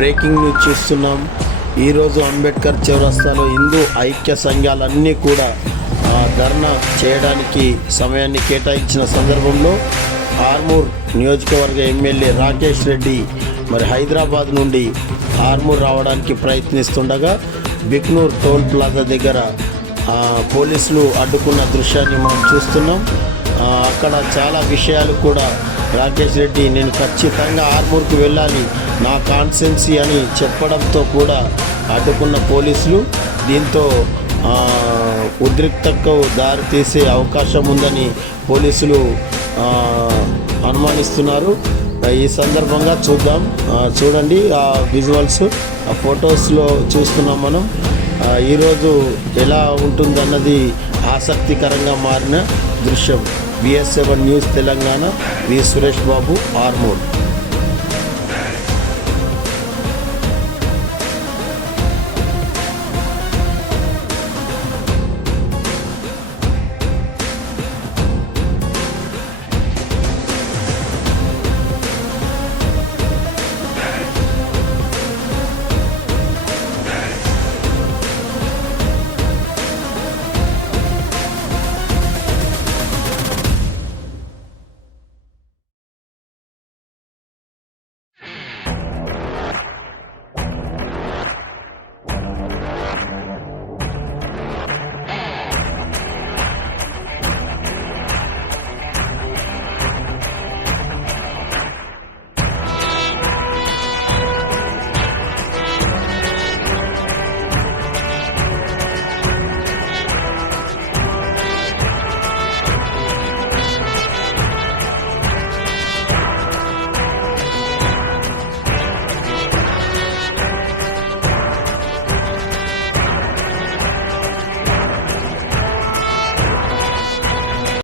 Breaking news చూస్తున్నాం. ఈరోజు అంబేద్కర్ చౌరస్తాలో హిందూ ఐక్య సంఘాలన్నీ కూడా ధర్నా చేయడానికి సమయాన్ని కేటాయించిన సందర్భంలో ఆర్మూర్ నియోజకవర్గ ఎమ్మెల్యే రాకేష్ రెడ్డి మరి హైదరాబాద్ నుండి ఆర్మూర్ రావడానికి ప్రయత్నిస్తుండగా బిక్నూర్ టోల్ ప్లాజా దగ్గర పోలీసులు అడ్డుకున్న దృశ్యాన్ని మనం చూస్తున్నాం. అక్కడ చాలా విషయాలు కూడా రాకేష్ రెడ్డి నేను ఖచ్చితంగా ఆర్మూర్కి వెళ్ళాలి, నా కాన్స్టెన్సీ అని చెప్పడంతో కూడా అడ్డుకున్న పోలీసులు దీంతో ఉద్రిక్తతకు దారి తీసే అవకాశం ఉందని పోలీసులు అనుమానిస్తున్నారు. ఈ సందర్భంగా చూడండి ఆ విజువల్స్, ఆ ఫొటోస్లో చూస్తున్నాం మనం. ఈరోజు ఎలా ఉంటుందన్నది ఆసక్తికరంగా మారిన దృశ్యం. BS7 న్యూస్ తెలంగాణ, వి సురేష్ బాబు, ఆర్మూర్.